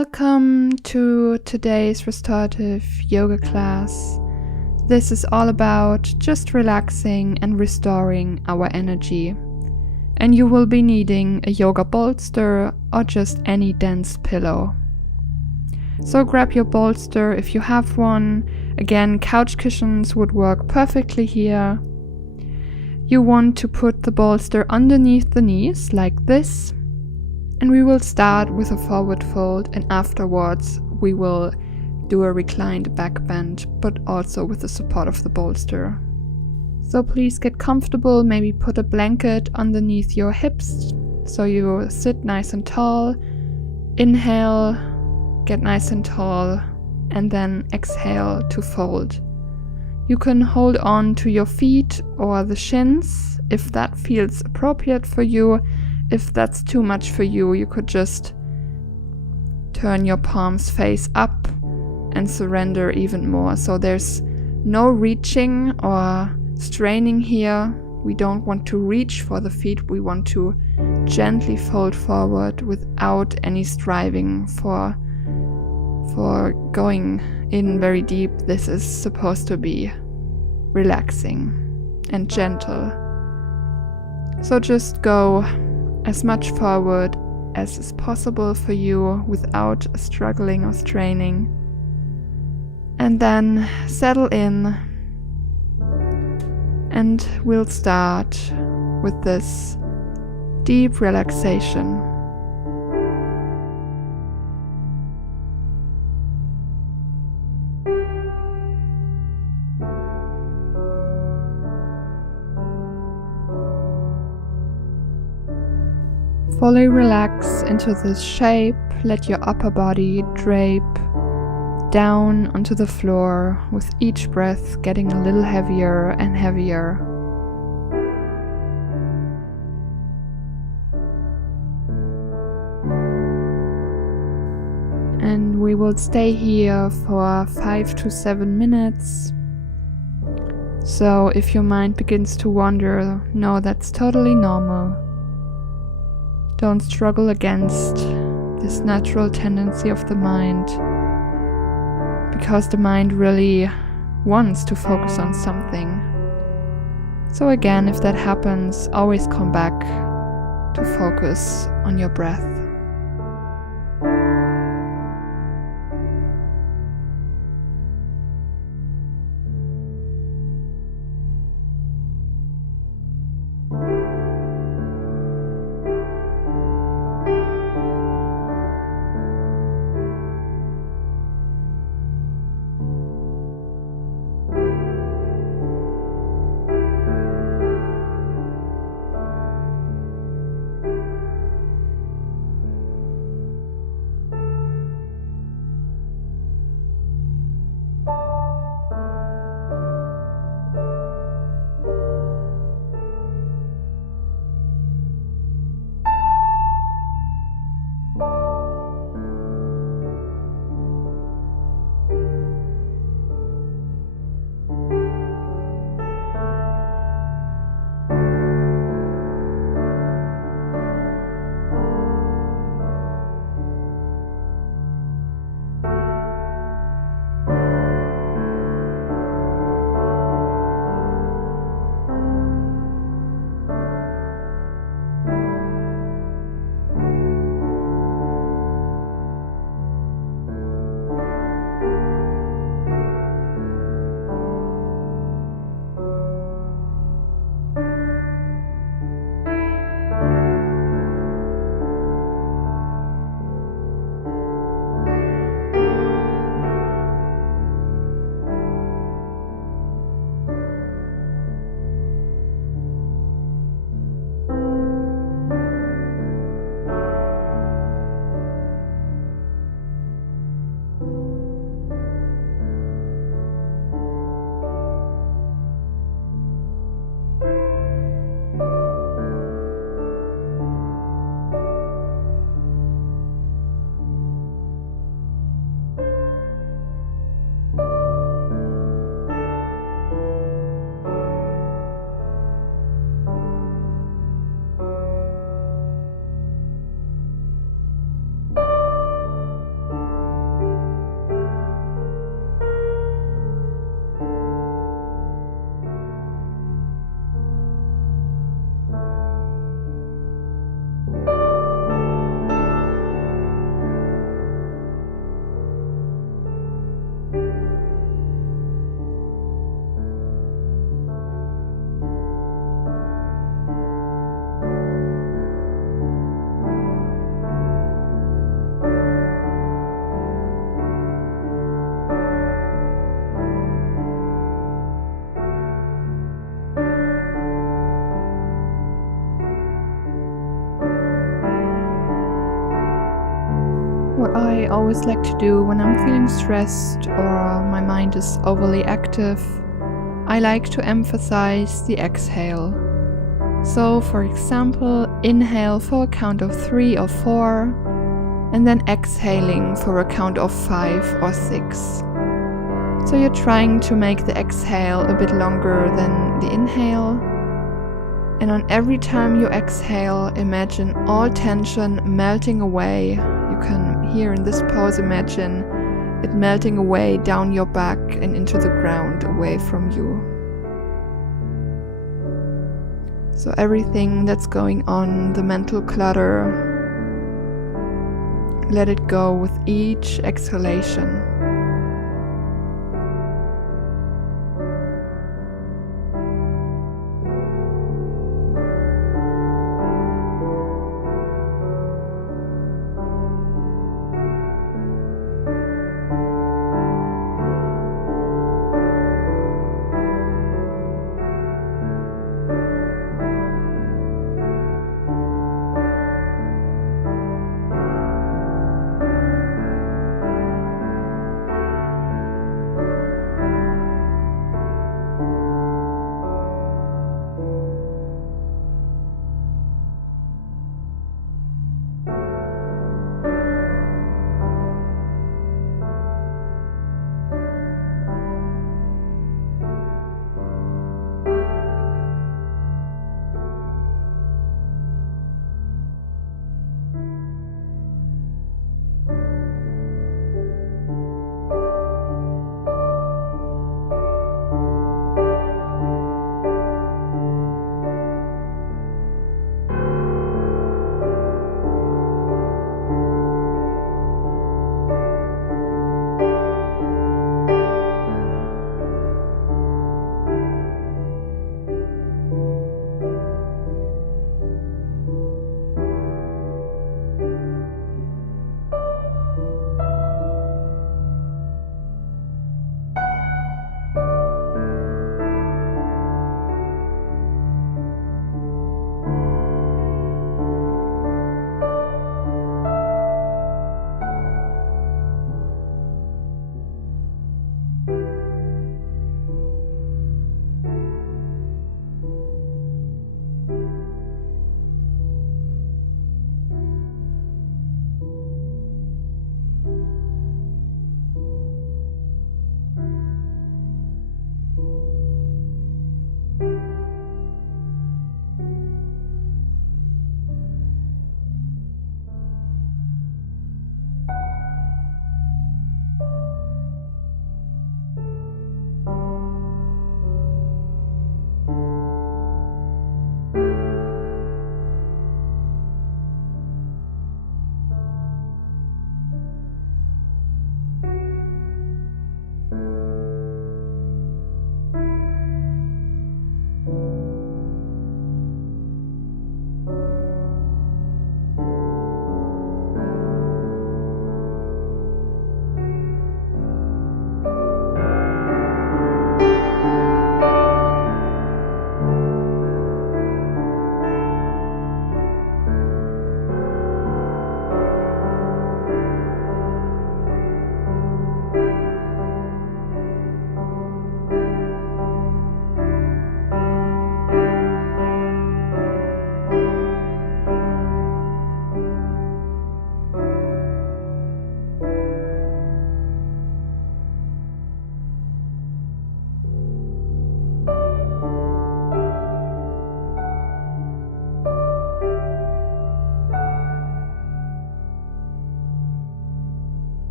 Welcome to today's restorative yoga class. This is all about just relaxing and restoring our energy. And you will be needing a yoga bolster or just any dense pillow. So grab your bolster if you have one. Again, couch cushions would work perfectly here. You want to put the bolster underneath the knees like this. And we will start with a forward fold, and afterwards we will do a reclined back bend, but also with the support of the bolster. So please get comfortable, maybe put a blanket underneath your hips so you sit nice and tall. Inhale, get nice and tall, and then exhale to fold. You can hold on to your feet or the shins if that feels appropriate for you. If that's too much for you, you could just turn your palms face up and surrender even more. So there's no reaching or straining here. We don't want to reach for the feet. We want to gently fold forward without any striving for going in very deep. This is supposed to be relaxing and gentle. So just go as much forward as is possible for you without struggling or straining. And then settle in, and we'll start with this deep relaxation. Fully relax into this shape. Let your upper body drape down onto the floor, with each breath getting a little heavier and heavier. And we will stay here for 5 to 7 minutes. So if your mind begins to wander, no, that's totally normal. Don't struggle against this natural tendency of the mind, because the mind really wants to focus on something. So again, if that happens, always come back to focus on your breath. I always like to do when I'm feeling stressed or my mind is overly active, I like to emphasize the exhale. So, for example, inhale for a count of 3 or 4, and then exhaling for a count of 5 or 6. So you're trying to make the exhale a bit longer than the inhale. And on every time you exhale, imagine all tension melting away. You can, here in this pose, imagine it melting away down your back and into the ground away from you. So everything that's going on, the mental clutter, let it go with each exhalation.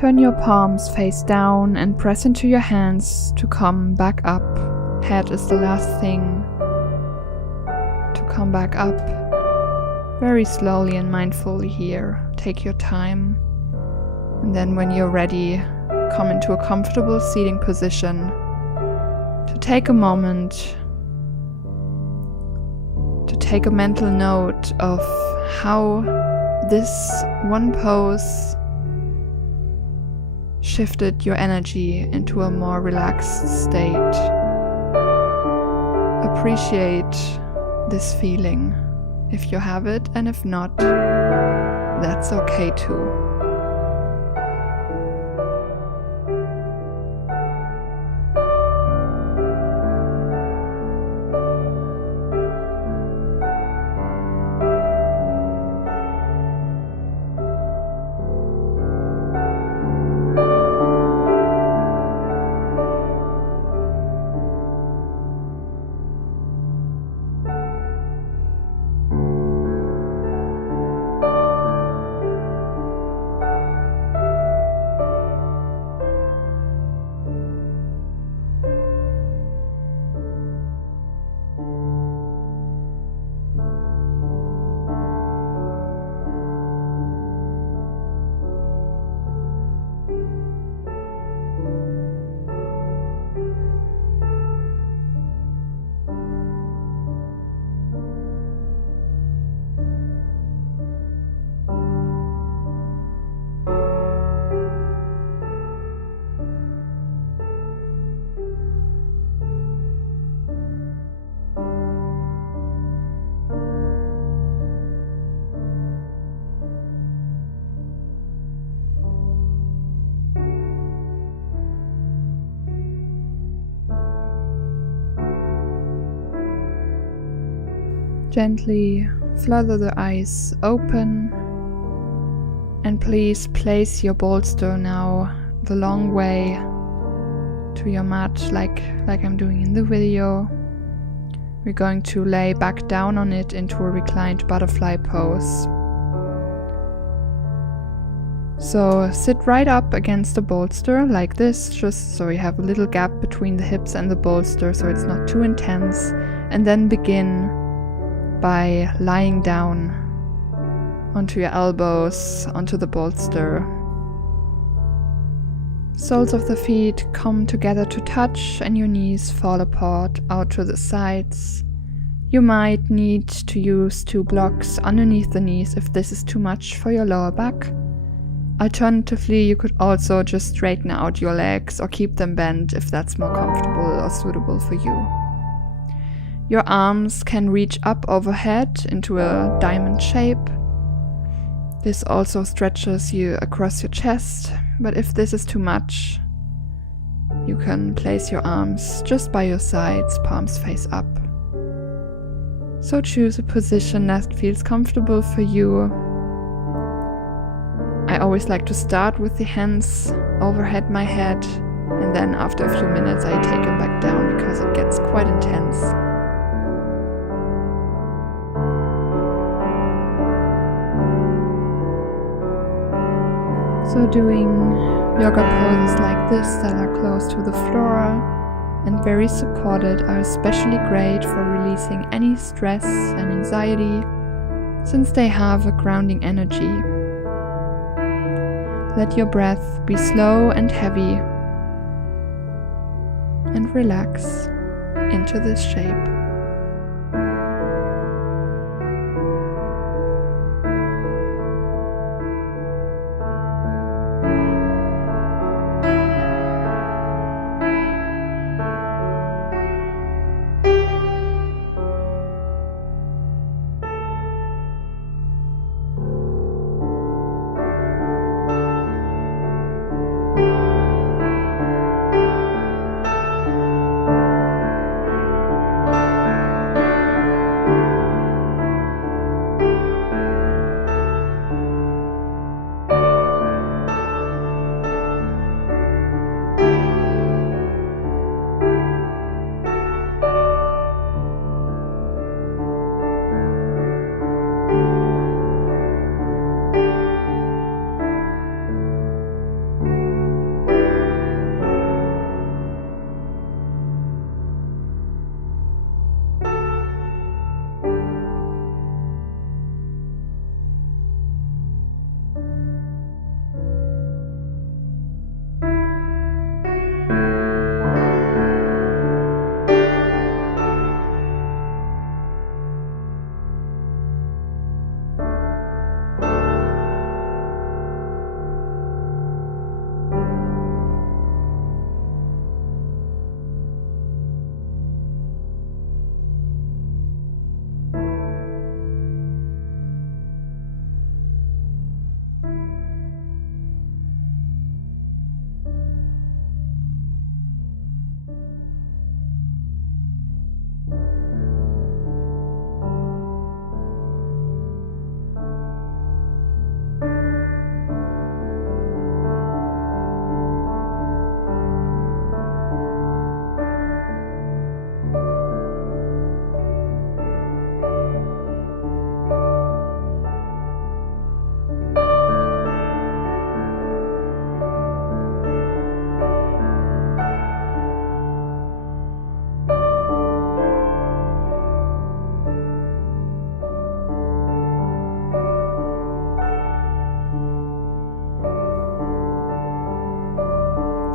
Turn your palms face down and press into your hands to come back up. Head is the last thing to come back up. Very slowly and mindfully here. Take your time. And then when you're ready, come into a comfortable seating position to take a moment to take a mental note of how this one pose shifted your energy into a more relaxed state. Appreciate this feeling if you have it, and if not, that's okay too. Gently flutter the eyes open, and please place your bolster now the long way to your mat, like I'm doing in the video. We're going to lay back down on it into a reclined butterfly pose. So sit right up against the bolster like this, just so you have a little gap between the hips and the bolster so it's not too intense, and then begin by lying down onto your elbows, onto the bolster. Soles of the feet come together to touch and your knees fall apart out to the sides. You might need to use 2 blocks underneath the knees if this is too much for your lower back. Alternatively, you could also just straighten out your legs or keep them bent if that's more comfortable or suitable for you. Your arms can reach up overhead into a diamond shape. This also stretches you across your chest, but if this is too much, you can place your arms just by your sides, palms face up. So choose a position that feels comfortable for you. I always like to start with the hands overhead my head, and then after a few minutes I take them back down because it gets quite intense. So doing yoga poses like this that are close to the floor and very supported are especially great for releasing any stress and anxiety, since they have a grounding energy. Let your breath be slow and heavy, and relax into this shape.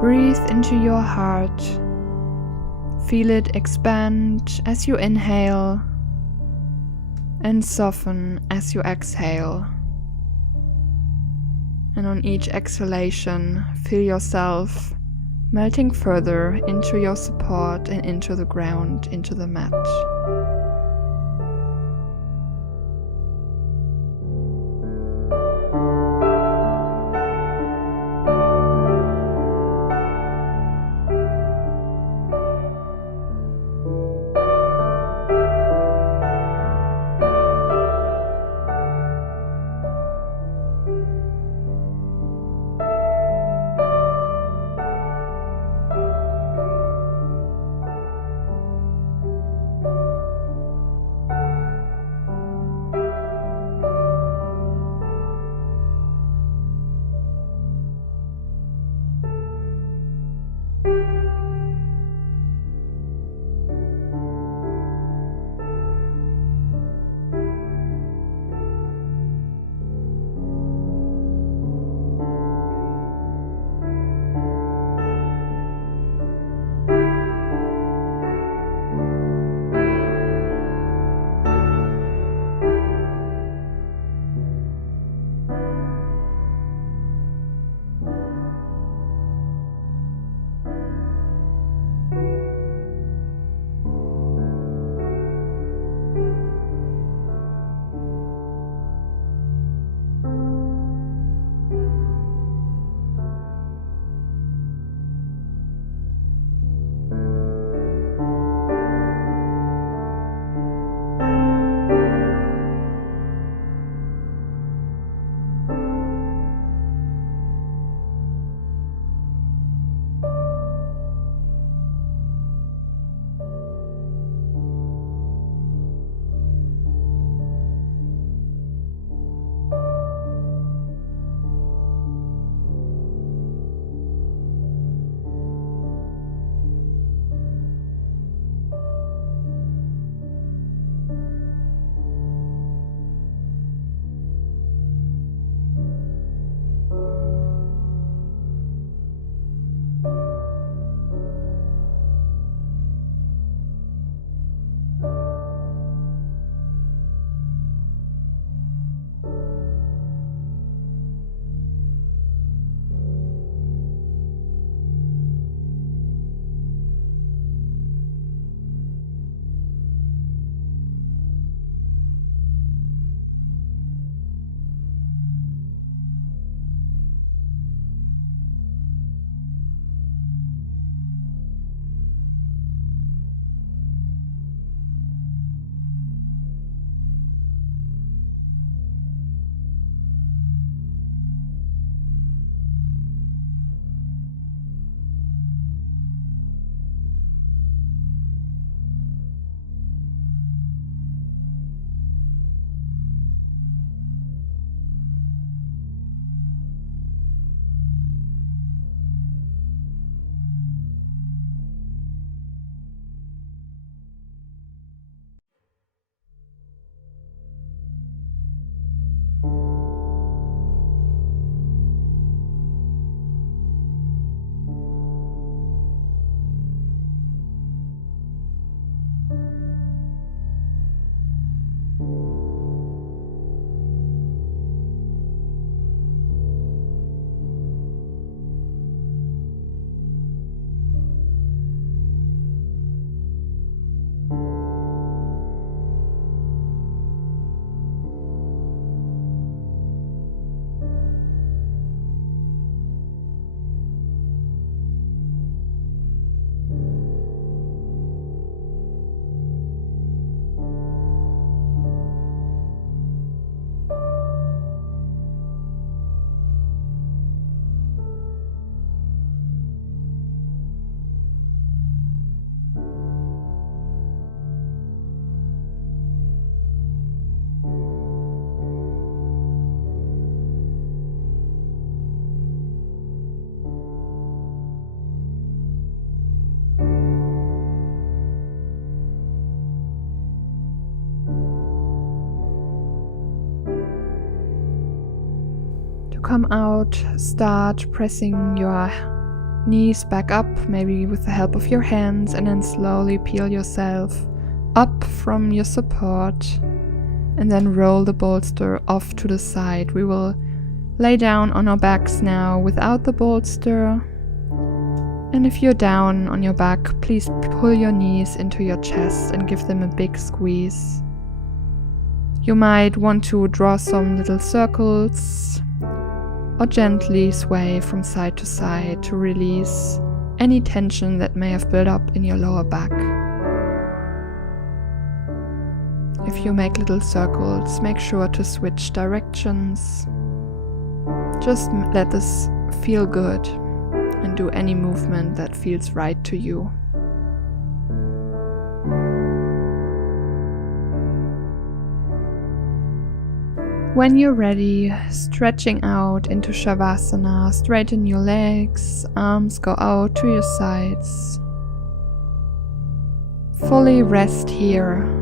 Breathe into your heart. Feel it expand as you inhale and soften as you exhale. And on each exhalation, feel yourself melting further into your support and into the ground, into the mat. come out, start pressing your knees back up, maybe with the help of your hands, and then slowly peel yourself up from your support and then roll the bolster off to the side. We will lay down on our backs now without the bolster. And if you're down on your back, please pull your knees into your chest and give them a big squeeze. You might want to draw some little circles or gently sway from side to side to release any tension that may have built up in your lower back. If you make little circles, make sure to switch directions. Just let this feel good and do any movement that feels right to you. When you're ready, stretching out into Shavasana, straighten your legs, arms go out to your sides. Fully rest here.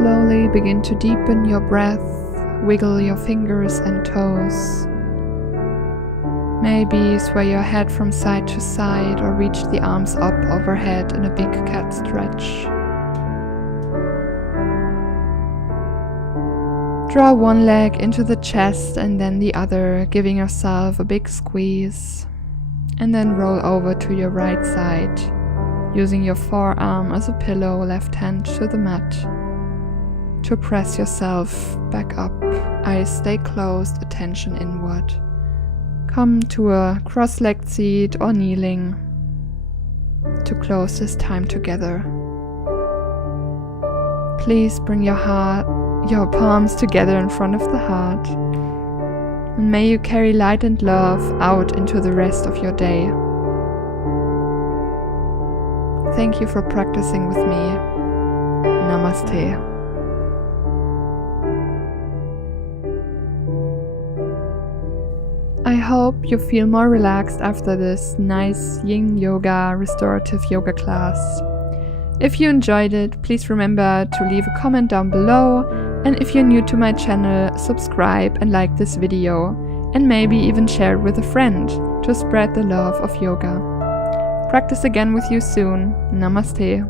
slowly begin to deepen your breath, wiggle your fingers and toes. Maybe sway your head from side to side or reach the arms up overhead in a big cat stretch. Draw one leg into the chest and then the other, giving yourself a big squeeze. And then roll over to your right side, using your forearm as a pillow, left hand to the mat. To press yourself back up, eyes stay closed, attention inward. Come to a cross-legged seat or kneeling to close this time together. Please bring your palms together in front of the heart, and may you carry light and love out into the rest of your day. Thank you for practicing with me. Namaste. I hope you feel more relaxed after this nice Yin Yoga restorative yoga class. If you enjoyed it, please remember to leave a comment down below, and if you're new to my channel, subscribe and like this video, and maybe even share it with a friend to spread the love of yoga. Practice again with you soon. Namaste.